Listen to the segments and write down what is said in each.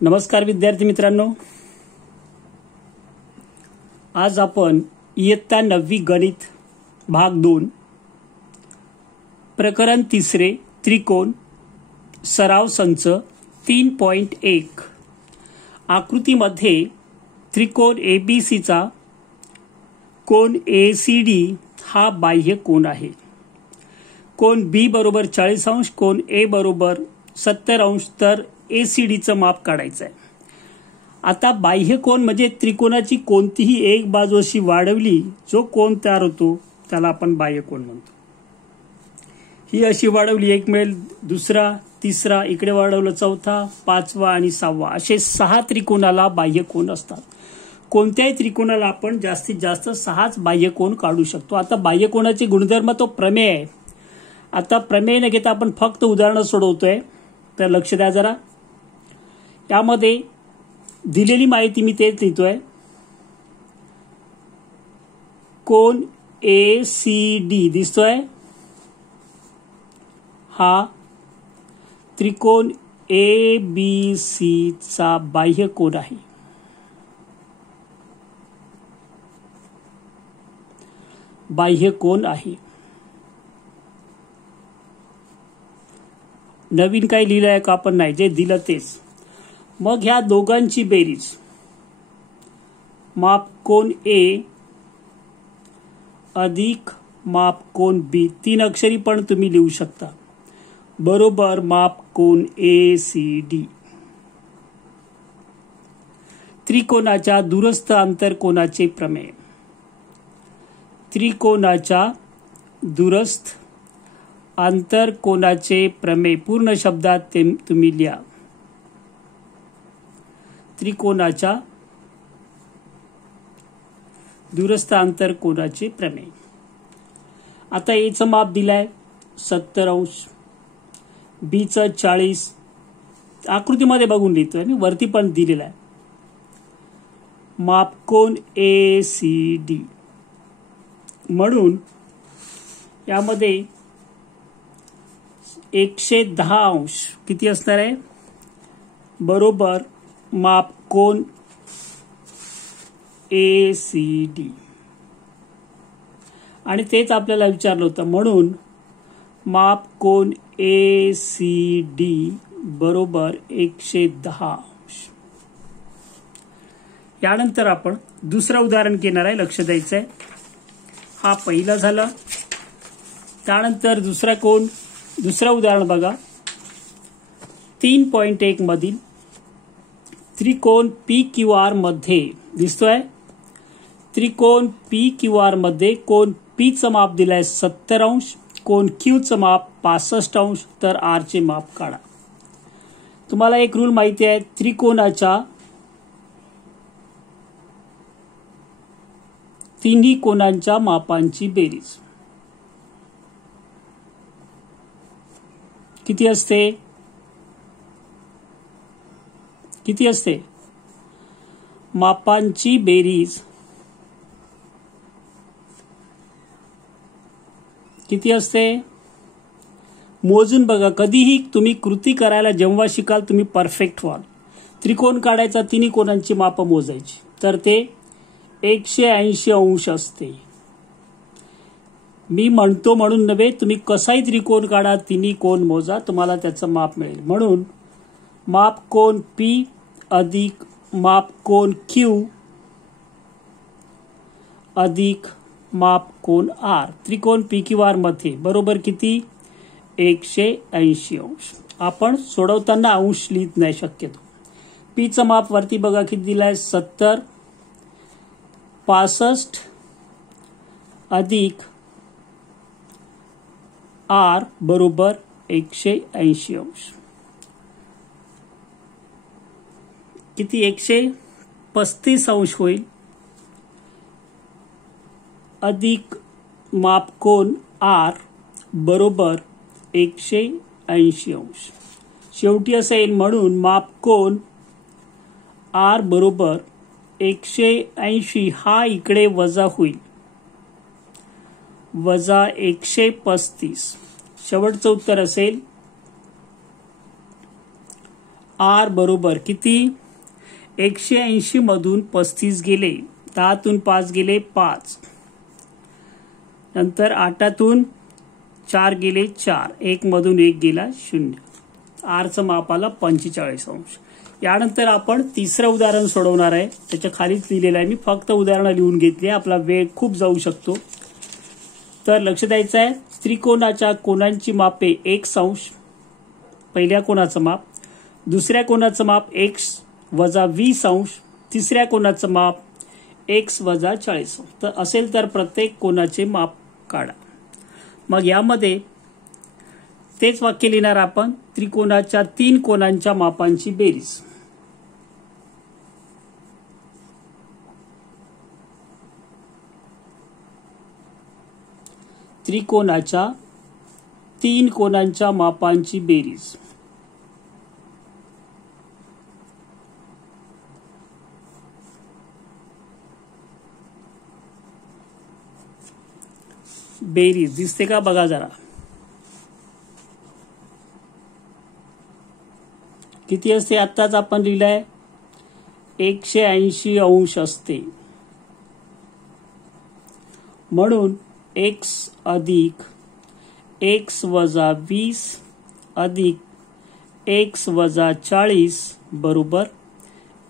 नमस्कार विद्यार्थी मित्रांनो, आज आपण इयत्ता 9वी गणित भाग 2 प्रकरण 3 त्रिकोण सराव संच 3.1 आकृतीमध्ये त्रिकोण एबीसीचा कोन एसीडी हा बाह्य कोन आहे. कोन बी बरोबर 40 अंश, कोन ए बरोबर 70 अंश, तर एसीडीचं माप काढायचं आहे. आता बाह्य कोन म्हणजे त्रिकोणाची कोणतीही एक बाजू अशी वाढवली जो कोन तयार होतो त्याला आपण बाह्य कोन म्हणतो. ही अशी वाढवली, एक मिळेल, दुसरा, तिसरा, इकडे वाढवलं चौथा, पाचवा आणि सहावा, असे 6 त्रिकोणाला बाह्य कोन असतात. कोणत्याही त्रिकोणाला आपण जास्तीत जास्त 6च बाह्य कोन काढू शकतो. आता बाह्य कोनाचे गुणधर्म तो प्रमेय आहे. आता प्रमेय न घेता आपण फक्त उदाहरणं सोडवतोय, तर लक्ष द्या जरा. यामध्ये दिलेली माहिती मी तेच लिहितोय. कोन एसीडी दिसतोय, हा त्रिकोण एबीसी चा बाह्य कोन आहे. बाह्य कोन आहे. नवीन काही लिहिलंय का आपण? नाही, जे दिलं तेच. मग ह्या दोघांची बेरीज, माप कोन ए अधिक माप कोन बी, 3 अक्षरी पण तुम्ही लिहू शकता, बरोबर माप कोन एसीडी. त्रिकोणाच्या दूरस्थ आंतरकोनाचे प्रमेय. त्रिकोणाच्या दूरस्थ आंतरकोनाचे प्रमेय पूर्ण शब्दात तुम्ही लिहा. त्रिकोणाच्या दूरस्थ आंतरकोनाचे प्रमेय. आता एचं माप दिलाय 70 अंश, बीचं 40, आकृतीमध्ये बघून लिहितोय मी, वरती पण दिलेला आहे. माप कोन एसीडी म्हणून यामध्ये 110 अंश किती असणार आहे? बरोबर माप कोन एसीडी. आणि तेच आपल्याला विचारलं होतं, म्हणून माप कोन एसीडी बरोबर 110 अंश. यानंतर आपण दुसरं उदाहरण घेणार आहे, लक्ष द्यायचं आहे. हा पहिला झाला. त्यानंतर दुसरा उदाहरण बघा. 3.1 मधील त्रिकोण पी क्यू आर मध्ये दिसतोय. त्रिकोण पी क्यू आर मध्ये कोन पी चं माप दिलंय 70 अंश, कोन क्यू चं माप 65 अंश, तर आर चे माप काढा. तुम्हाला एक रूल माहिती आहे, त्रिकोणाच्या तिन्ही कोनांच्या मापांची बेरीज किती असते? किती असते? मापांची बेरीज किती असते? मोजून बघा. कधीही तुम्ही कृती करायला जेव्हा शिकाल तुम्ही परफेक्ट व्हाल. त्रिकोण काढायचा, तिन्ही कोनांची माप मोजायची, तर ते 180 अंश असते. मी म्हणतो म्हणून नव्हे, तुम्ही कसाही त्रिकोण काढा, तिन्ही कोन मोजा, तुम्हाला त्याचं माप मिळेल. म्हणून माप कोन पी अधिक माप कोन क्यू अधिक माप कोन आर, त्रिकोण पी क्यू आर मध्ये बरोबर किती? 180 अंश. आपण सोडवताना अंश लिहित नाही शक्यतो. पी चं माप वरती बघा किती दिलाय, 70, 65 अधिक आर बरोबर 180 अंश. किती? 135 अंश होईल, अधिक माप कोन आर बरोबर 180 अंश. शेवटी असेल, म्हणून माप कोन आर बरोबर 180 हा इकडे वजा होईल, वजा 135. शेवटचं उत्तर असेल आर बरोबर किती 180 मधून 35 गेले, 10तून 5 गेले 5, नंतर 8तून 4 गेले 4, 1 मधून 1 गेला 0. आरचं माप आलं 45 अंश. यानंतर आपण तिसरं उदाहरण सोडवणार आहे. त्याच्या खालीच लिहिलेलं आहे, मी फक्त उदाहरणं लिहून घेतली, आपला वेळ खूप जाऊ शकतो. तर लक्ष द्यायचं आहे. त्रिकोणाच्या कोनांची मापे x अंश, पहिल्या कोणाचं माप, दुसऱ्या कोणाचं माप x वजा 20 अंश, तिसऱ्या कोणाचं माप x वजा 40 अंश. तर असेल तर प्रत्येक कोनाचे माप काढा. मग यामध्ये तेच वाक्य लिहिणार आपण. त्रिकोणाच्या 3 कोनांच्या मापांची बेरीज. त्रिकोणाच्या 3 कोनांच्या मापांची बेरीज. बेरीज दिसते का बघा जरा. किती असते? आत्ताच आपण लिहिलंय 180 अंश असते. म्हणून x अधिक x वजा 20 अधिक x वजा 40 बरोबर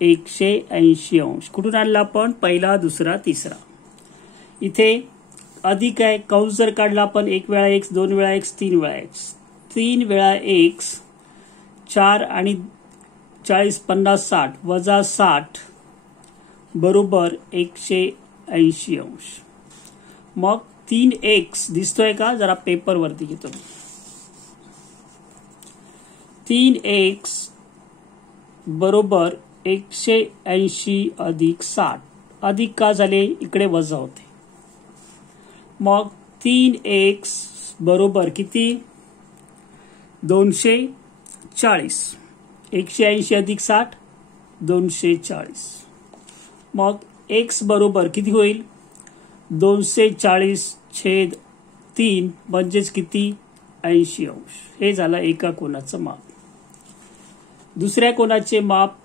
180 अंश. कुठून आणला आपण? पहिला, दुसरा, तिसरा. इथे अधिक आहे, कंस जर काढला आपण 1 वेळा x, 2 वेळा x, 3 वेळा x, 3 वेळा x 4 आणि 40 50 60 वजा 60 बरोबर 180 अंश. मग 3x दिसतोय का? जरा पेपर वरती घेतो. 3x बरोबर 180 अधिक 60. अधिक का झाले? इकडे वजा होते. मग 3x बरोबर किती? 240. 180 अधिक 60 240. मग x बरोबर किती होईल? 240 छेद 3 म्हणजेच किती? 80 अंश. हे झालं एका कोनाचं माप. दुसऱ्या कोनाचे माप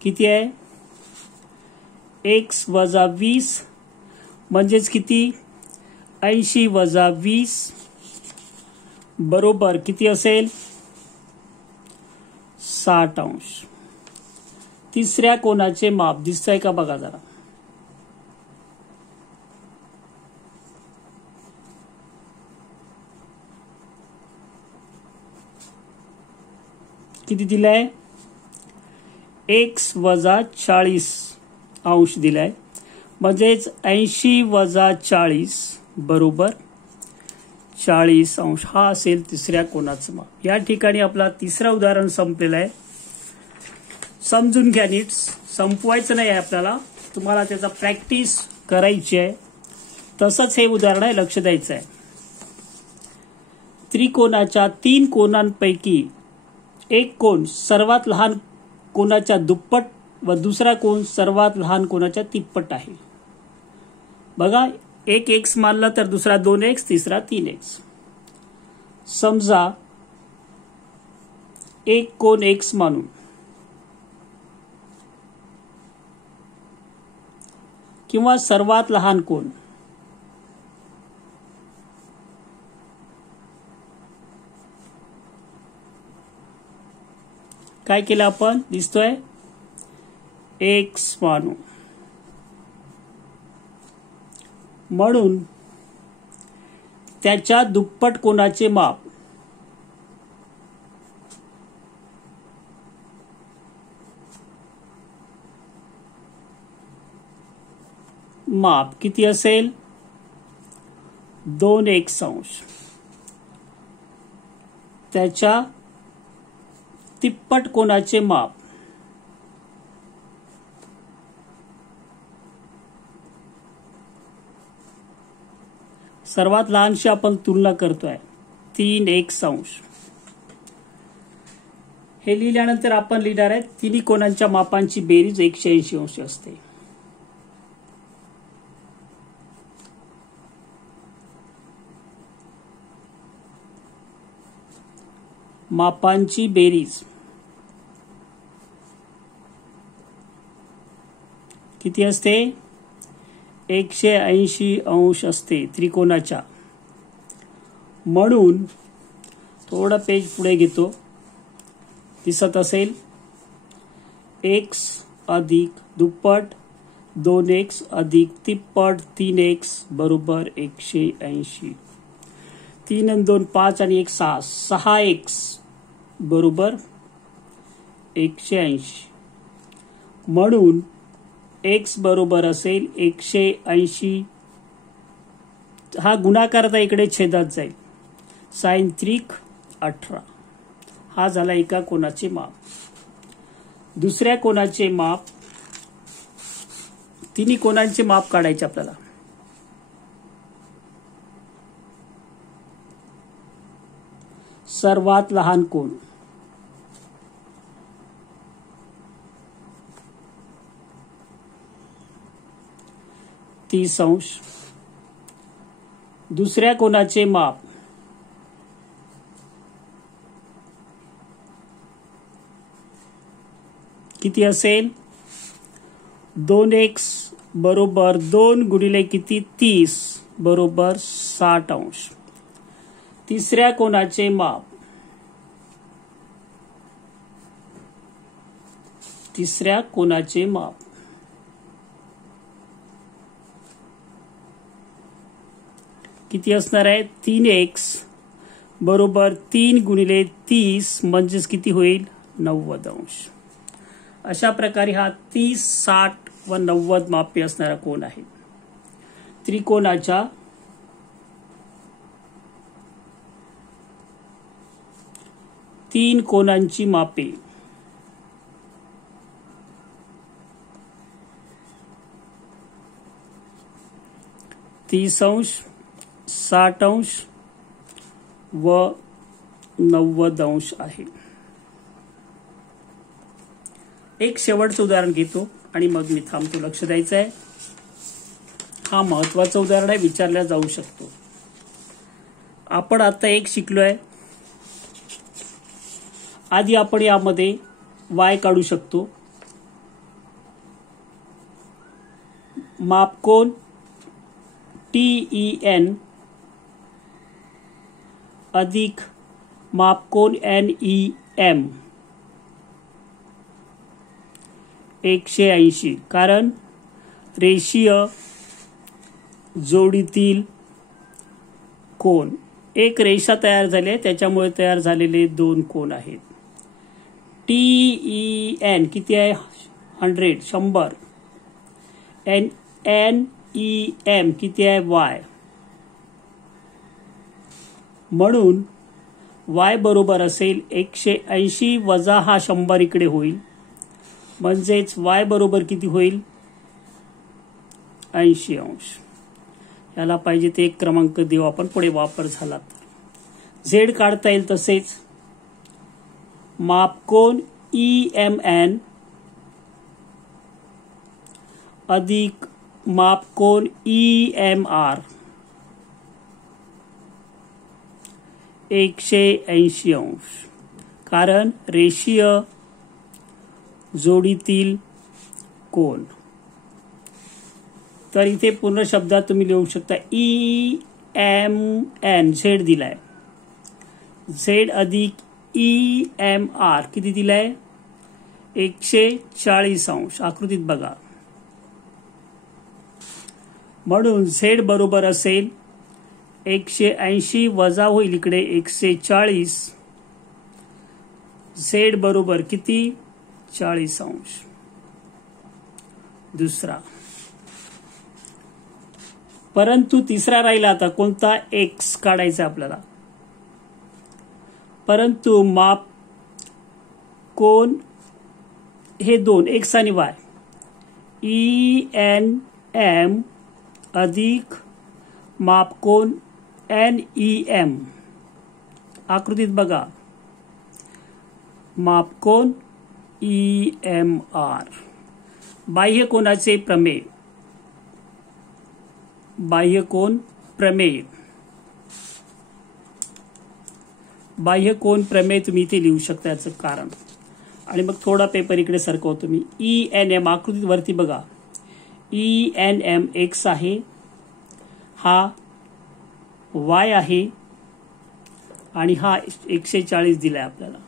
किती आहे? x वजा 20 म्हणजेच किती? 80 वजा 20 बरोबर किती असेल? 60 अंश. तिसऱ्या कोनाचे माप दिसतंय का बघा जरा. किती दिलाय? x वजा 40 अंश दिलाय. म्हणजेच 80 वजा 40 बरोबर 40 अंश. हा असेल तिसऱ्या कोनाचं माप. या ठिकाणी आपला तिसरा उदाहरण संपलेलं आहे. समजून घ्या नीट. संपवायचं नाही आहे आपल्याला, तुम्हाला त्याचा प्रॅक्टिस करायची आहे. तसंच हे उदाहरण आहे, लक्ष द्यायचं आहे. त्रिकोणाच्या 3 कोनांपैकी एक कोन सर्वात लहान कोनाच्या दुप्पट व दुसरा कोन सर्वात लहान कोनाच्या तिप्पट आहे. बघा, एक x मानला तर दुसरा 2x, तिसरा 3x. समजा एक कोन x मानून किंवा सर्वात लहान कोन काय केलं आपण? दिसतोय x मानू. म्हणून त्याच्या दुप्पट कोनाचे माप किती असेल? 2x अंश. त्याच्या तिप्पट कोनाचे माप सर्वात लहानशी आपण तुलना करतोय 3x अंश. हे लिहिल्यानंतर आपण लिहिणार आहे तिन्ही कोनांच्या मापांची बेरीज 180 अंश असते. मापांची बेरीज किती असते? 180 अंश असते त्रिकोणाच्या. म्हणून थोडं पेज पुढे घेतो, दिसत असेल x अधिक दुप्पट 2x अधिक तिप्पट 3x बरोबर 180. 3 आणि 2 5 आणि 1 6, 6x बरोबर 180. म्हणून x बरोबर असेल 180. हा गुणाकारता इकडे छेदात जाईल. साइन त्रिक 18. हा झाला एका कोणाचे माप. दुसऱ्या कोणाचे माप, तिन्ही कोणांचे माप काढायचे आपल्याला. सर्वात लहान कोण 30 अंश. दुसऱ्या कोणाचे माप किती असेल? 2x बरोबर 2 गुणिले किती 30 बरोबर 60 अंश. तिसऱ्या कोणाचे माप, तिसऱ्या कोणाचे माप किती असणार आहे? 3x बरोबर 3 गुणिले 30 म्हणजेच किती होईल? 90 अंश. अशा प्रकारे हा 30, 60 व 90 मापे असणारा कोण आहे. त्रिकोणाच्या तीन कोणांची मापे. तीस अंश, 60 अंश व 90 अंश आहे. एक शेवटचं उदाहरण घेतो आणि मग मी थांबतो. लक्ष द्यायचं आहे. हा महत्वाचं उदाहरण आहे, विचारल्या जाऊ शकतो. आपण आता एक शिकलोय. आधी आपण यामध्ये y काढू शकतो. मापकोन TEN अधिक मापकोन NEM 180. कारण रेषीय जोडीतील कोन. एक रेषा तयार झाली आहे, त्याच्यामुळे तयार झालेले दोन कोन आहेत. TEN किती आहे? 100. NEM किती आहे? y. म्हणून y बरोबर असेल 180 वजा हा 100 इकडे होईल. म्हणजेच y बरोबर किती होईल? 80 अंश. याला पाहिजे ते एक क्रमांक देऊ आपण, पुढे वापर झाला तर. z काढता येईल तसेच. मापकोन EMN अधिक मापकोन EMR 180 अंश. कारण रेषीय जोडीतील कोन. तर इथे पूर्ण शब्दात तुम्ही लिहू शकता. EMN z दिलाय, z अधिक EMR किती दिलाय? 140 अंश. आकृतीत बघा. म्हणून z बरोबर असेल 180 वजा होईल इकडे 140. z बरोबर किती? 40 अंश. दुसरा. परंतु तिसरा राहिला. आता कोणता? x काढायचा आपल्याला. परंतु माप कोन हे दोन x आणि y. ENM अधिक मापकोन NEM. आकृतीत बघा. मापकोन EMR. बाह्य कोनाचे प्रमेय. बाह्य कोन प्रमेय. बाह्य कोन प्रमेय तुम्ही इथे लिहू शकता याचं कारण. आणि मग थोडा पेपर इकडे सरकवतो मी. ENM आकृतीत वरती बघा. ENM x आहे, हा y आहे आणि हा 140 दिलाय आपल्याला.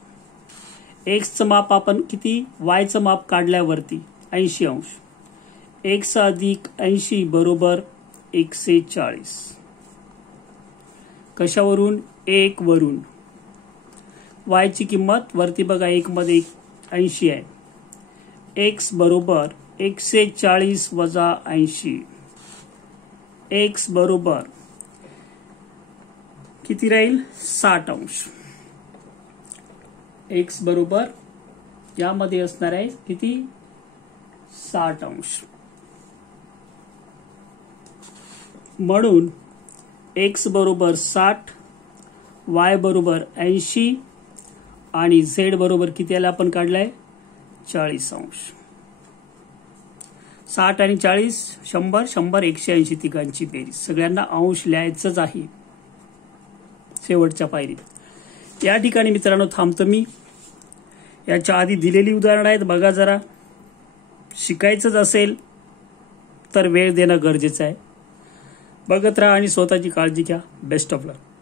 एक्सचं माप आपण किती, वायचं माप काढल्यावरती 80 अंश. x अधिक 80 बरोबर 140. कशावरून, 1 वरून. वायची किंमत वरती बघा 1 मध्ये 80 आहे. x बरोबर 140 वजा 80. x बरोबर किती राहील, 60 अंश. x बरोबर यामध्ये असणार आहे किती, 60 अंश. म्हणून x बरोबर 60, y बरोबर 80 आणि z बरोबर किती आला आपण काढलाय, 40 अंश. 60 आणि 40 100, 100 180 तिघांची बेरीज. सगळ्यांना अंश लिहायचंच आहे शेवटच्या पायरीत. या ठिकाणी मित्रांनो थांबतो मी. याच्या आधी दिलेली उदाहरणं आहेत बघा जरा. शिकायचंच असेल तर वेळ देणं गरजेचं आहे. बघत राहा आणि स्वतःची काळजी घ्या. Best of luck.